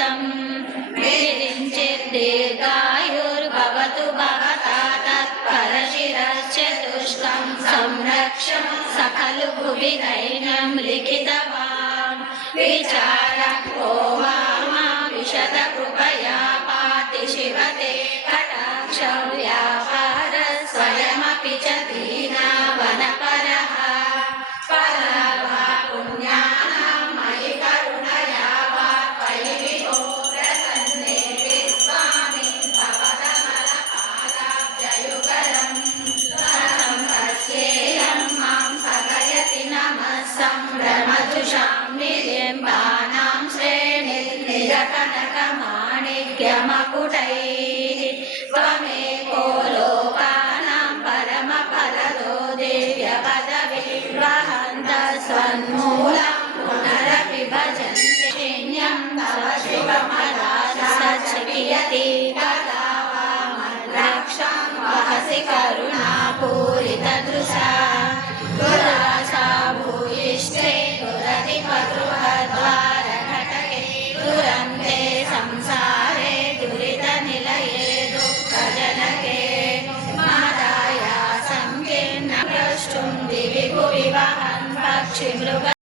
तं विरिञ्चिद्दीर्घायुर्भवतु भवता तत्परशिरश्चतुष्कं संरक्ष्य सकलु भुवि दैन्यं लिखितवान् विचारः को मामा विशद कृपया पाति शिवते कटाक्षं व्यापार स्वयमपि च दीनावनपरः परावा पुण्यानां मयि करुणया वात्मयि विभो प्रसन्ने विस्वामि भवदमलपादाब्जयुगलं कथं तस्येयं मां सकयति नमः संभ्रमजुषां निलिम्बानां श्रेणिर्निरकनकमाणिक्यमकुटैः त्वमेको लोकानां परमफलदो दिव्यपदविर्वहन्तः स्वन्मूलं पुनरपि भजन्ते शून्यं तव शिवमदासचकियति तदा वा मद्रक्षां वहसि करुणापूरितदृशा दुरासा भूयिष्ठे दुरधिपगृहद्वारघटके दुरन्ते संसारे दुरितनिलये दुःखजनके महदायासं किं न द्रष्टुं दिवि भुवि वहन् पक्षिमृग